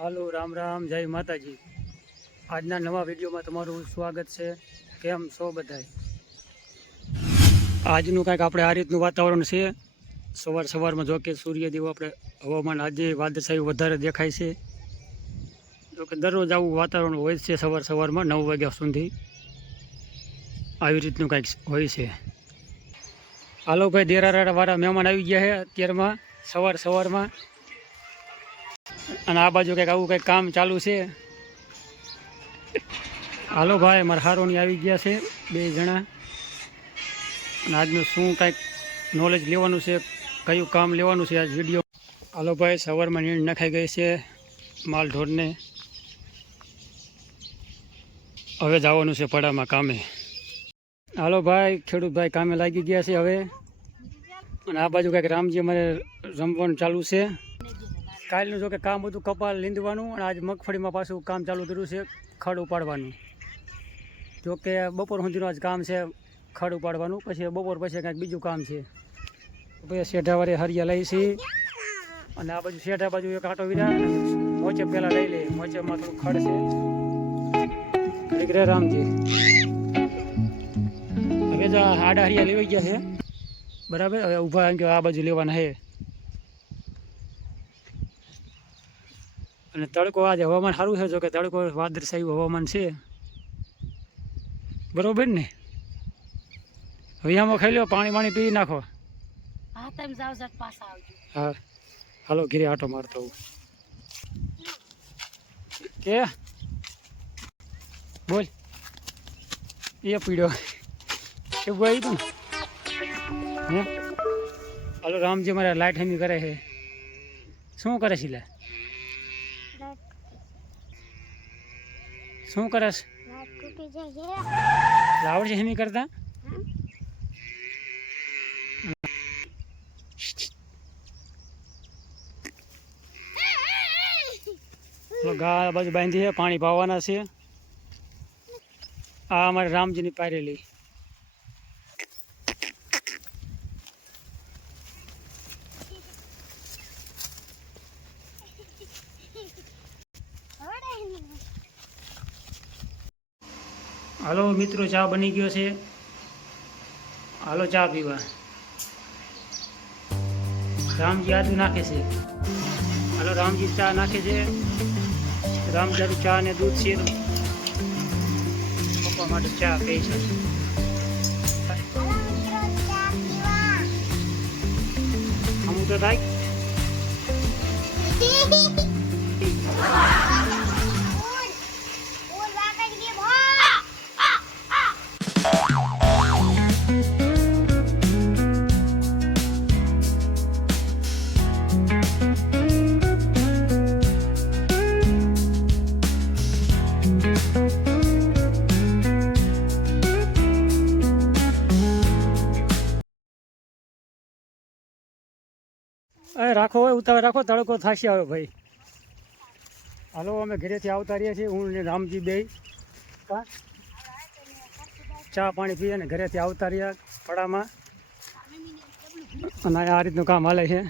હાલો, રામ રામ, જય માતાજી. આજના નવા વિડીયોમાં તમારું સ્વાગત છે. કેમ છો બધાય? આજનું કાંઈક આપણે આ રીતનું વાતાવરણ છે. સવાર સવારમાં જો કે સૂર્યદેવ આપણે હવામાન આજે વાદળછાયું વધારે દેખાય છે. જો કે દરરોજ આવું વાતાવરણ હોય છે સવાર સવારમાં નવ વાગ્યા સુધી. આવી રીતનું કાંઈક હોય છે. હાલો ભાઈ દેરાવાળા મહેમાન આવી ગયા છે અત્યારમાં સવાર સવારમાં. અને આ બાજુ કંઈક આવું કંઈક કામ ચાલુ છે. હાલો ભાઈ મરહારોની હારોની આવી ગયા છે બે જણા. અને આજનું શું કાંઈક નોલેજ લેવાનું છે, કયું કામ લેવાનું છે આજ વીડિયો હાલો ભાઈ, સવારમાં નીણ નખાઈ ગઈ છે માલ ઢોરને. હવે જવાનું છે પડામાં કામે. હાલો ભાઈ, ખેડૂત ભાઈ કામે લાગી ગયા છે હવે. અને આ બાજુ કંઈક રામજી અમારે રમવાનું ચાલુ છે. કાલનું જો કે કામ હતું કપાલ લીંદવાનું અને આજ મગફળીમાં પાછું કામ ચાલુ કર્યું છે ખડ ઉપાડવાનું. જો કે બપોર સુધીનું આજ કામ છે ખડ ઉપાડવાનું, પછી બપોર પછી કાંઈક બીજું કામ છે. પછી શેઠાવાળી હરિયા લઈ છે. અને આ બાજુ શેઠા બાજુ એક આટો વિરા મોચે પહેલાં લઈ લે. મોચેમાં થોડું ખડ છે. વિગ્રહ રામજી. હવે જો આડા હરિયા લેવાઈ ગયા છે. બરાબર? હવે ઊભા એમ કે આ બાજુ લેવાના છે. અને તડકો આજે હવામાન સારું છે જો કે તડકો વાદળછાયું હવામાન છે. બરોબર ને? હવે ખાઈ લો પાણી પાણી પી નાખો. હા તમે જાઓ જાત પાછા આવજો. હા. હાલો ઘીરે આટો મારતો હું કે? બોલ. એ પીડ્યો. કે બોલ તું હે? હાલો રામજી મારા લાઈટ હેમી કરે છે. શું કરે છે લે? શું કરસ? લાવડ છે એની કરતા? ગા બાજુ બાંધી છે, પાણી પાવાના છે. આ અમારે રામજીની પારેલી. હાલો મિત્રો ચા બની ગયો છે. હાલો ચા પીવા. રામજી આદુ નાખે છે. હાલો રામજી ચા નાખે છે. રામજી આદુ ચા ને દૂધ છે. પપ્પા માટે ચા પી છે. અમુક તો થાય. અરે રાખો હોય ઉતાવળ રાખો તડકો થાશે આવે ભાઈ. હાલો અમે ઘરેથી આવતા રહીએ છીએ હું ને રામજી બે. ચા પાણી પીએ ને ઘરેથી આવતા રહ્યા પડામાં અને આ રીતનું કામ હાલે છે.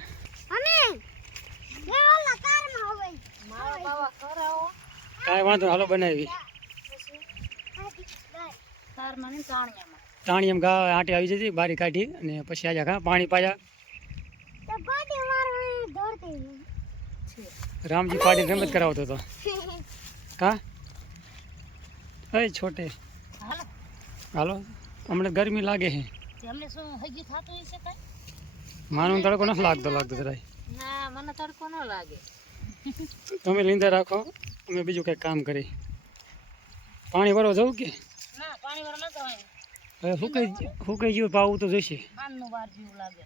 કાંઈ વાંધો નહીં, હાલો બનાવી. તાણી એમ ગા આંટી આવી જતી બારી કાઢી અને પછી આજે ખા પાણી પાયા. રામજી પાટી રમત કરાવતો હતો કા? એ છોટે. હાલો. હાલો. હમણાં ગરમી લાગે છે માનું તડકો નથી લાગતો લાગતો જરાય. ના મને તડકો ન લાગે. તમે લીંદા રાખો અમે બીજું કંઈક કામ કરી પાણી ભરવા જવું કે? ના પાણી ભરવા ન જવાય હવે સુકાઈ સુકાઈ ગયું પાવું તો જશે ખાનનું વાર જેવું લાગે.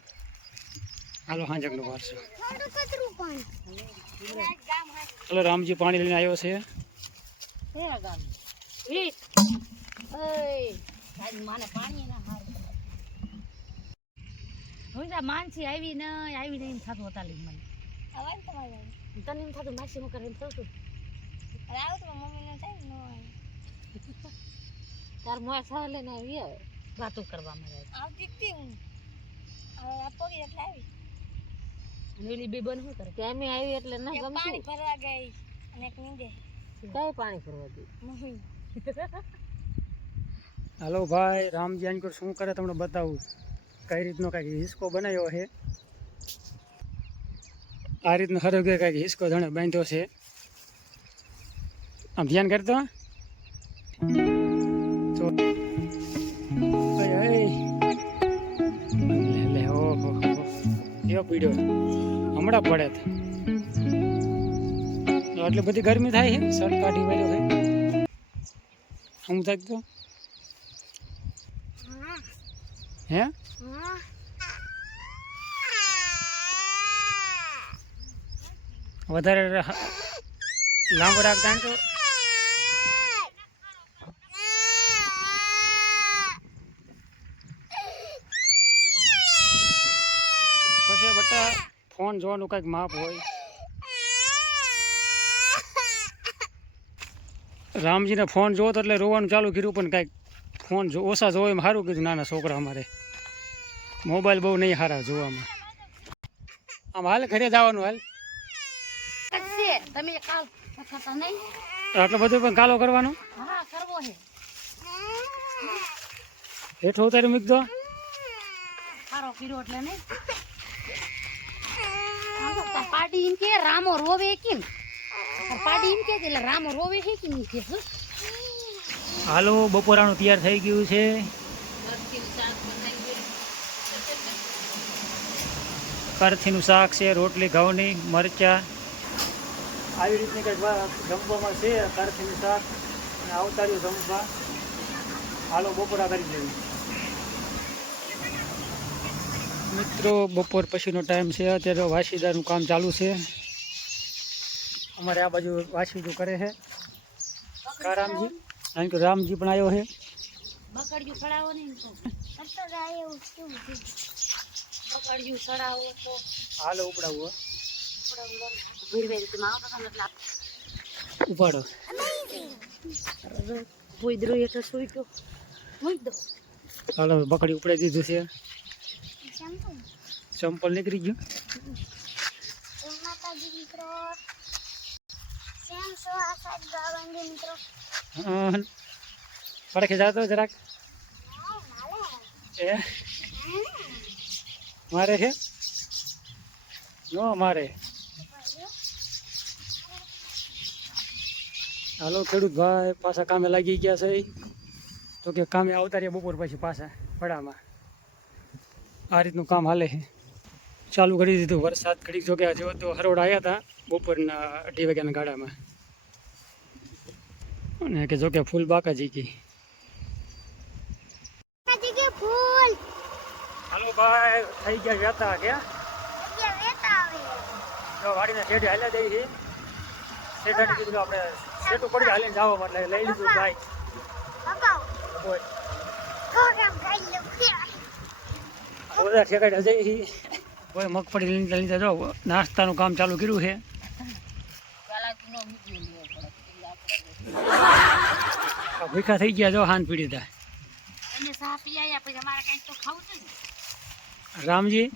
હાલો હાંજકનો વારસો ચાલો રામજી પાણી લઈને આવ્યો છે. હે ગામ ઓય માને પાણી ના હાર. હું માનસી આવી ને આવી ને એમ થતું હતા લીધ મને. તને એમ થતું માસી હું કરે એમ થતું તાર મોર સાલે ને આવી. આવે વાતો કરવા મળે. એટલે ઓલી બે બન શું કરે? કે અમે આવી એટલે ના ગમતું. અને એક નીંદે. કઈ પાણી ભરવા ગઈ? હાલો ભાઈ રામજી આંકર શું કરે તમને બતાવું. કઈ રીતનો કાંઈક હિસકો બનાવ્યો છે? આ રીતનો ખરો કે કાંઈક હિસકો જણે બાંધ્યો છે. આમ ધ્યાન કરતો? તો ઓય, ઓય. લે લે ઓહો પીડ્યો હમણાં પડે તો એટલી બધી ગરમી થાય છે, શર્ટ કાઢી વાળ્યો છે. શું થાય તો? હે? વધારે લાંબો રાખતા તો. પછી બટા ફોન જોવાનું કંઈક માપ હોય. રામજીને ફોન જોવો તો એટલે રોવાનું ચાલુ કર્યું, પણ કાંઈક ફોન જો ઓછા જોવો એમ સારું કીધું નાના છોકરા અમારે. મોબાઈલ બહુ નહીં સારા જોવામાં. આમ હાલ ઘરે જવાનું હાલ. આટલું બધો પણ કાલો કરવાનો? હેઠો ઉતારી મૂક દો એટલે નહીં પાડી એમ કે રામો રોવે કેમ? પાડી એમ કે એટલે રામો રોવે છે કે કે હાલો બપોરાનું તૈયાર થઈ ગયું છે. કરથીનું શાક છે રોટલી ઘઉંની મરચા. આવી રીતની કંઈક જમવામાં છે કરથીનું શાક અને આવતાર્યું જમવા. હાલો બપોરા કરી દેવી મિત્રો બપોર પછીનો ટાઈમ છે. અત્યારે વાસીદારનું કામ ચાલુ છે. અમારે આ બાજુ વાસીદું કરે છે. રામજી કારણ કે રામજી પણ આવ્યો છે. હાલો ઉપડાવું ઉપાડો. હાલો બકડી ઉપડાવી દીધું છે. ચંપલ નીકળી ગયું. હા. પડખે જાતો જરાક. એ મારે છે નો મારે. હાલો ખેડૂત ભાઈ પાછા કામે લાગી ગયા છે તો કે કામે આવતા રહ્યા બપોર પછી પાછા પડામાં આ રીતનું કામ હાલે છે. ચાલુ કરી દીધું. વરસાદ ઘડીક જોકે હજુ તો હરોડ આવ્યા હતા બપોરના અઢી વાગ્યાના ગાડામાં અને કે જોકે ફૂલ ફૂલ બાકાજી ગઈ. હાલો ભાઈ થઈ ગયા વેતા કે વાડીને શેઠે હાલ્યા જઈ છે. શેઠાને કીધું આપણે શેઠું પડી હાલીને જવા માટે લઈ લીધું ભાઈ. બધા ઠેકાડે જઈ કોઈ મગફળી લઈને લઈને જો નાસ્તાનું કામ ચાલુ કર્યું છે. ભૂખા થઈ ગયા જો હાન પીડી હતા એને સા પી આયા પછી અમારે કંઈક તો ખાવું છે ને. રામજી?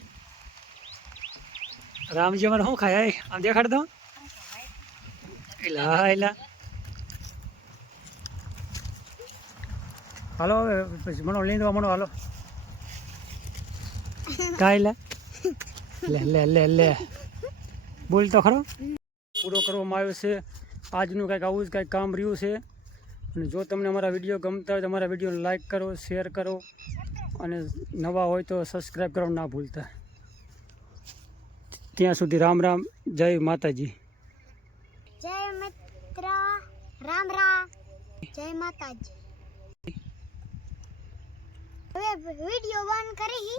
રામજી અમારે શું ખાય? આમ દેખાડ દો એલા એલા. હાલો હવે પછી લઈ દો મણો હાલો. કાંઈ લે લે લે લે. લે બોલ તો ખરો. પૂરો કરવામાં આવ્યો છે. આજનું કંઈક આવું જ કંઈક કામ રહ્યું છે. અને જો તમને અમારા વીડિયો ગમતા હોય તો અમારા વિડીયોને લાઇક કરો શેર કરો. અને નવા હોય તો સબસ્ક્રાઈબ કરવાનું ના ભૂલતા. ત્યાં સુધી રામ રામ જય માતાજી. જય મિત્ર રામ રામ જય માતાજી. હવે વીડિયો બંધ કરી.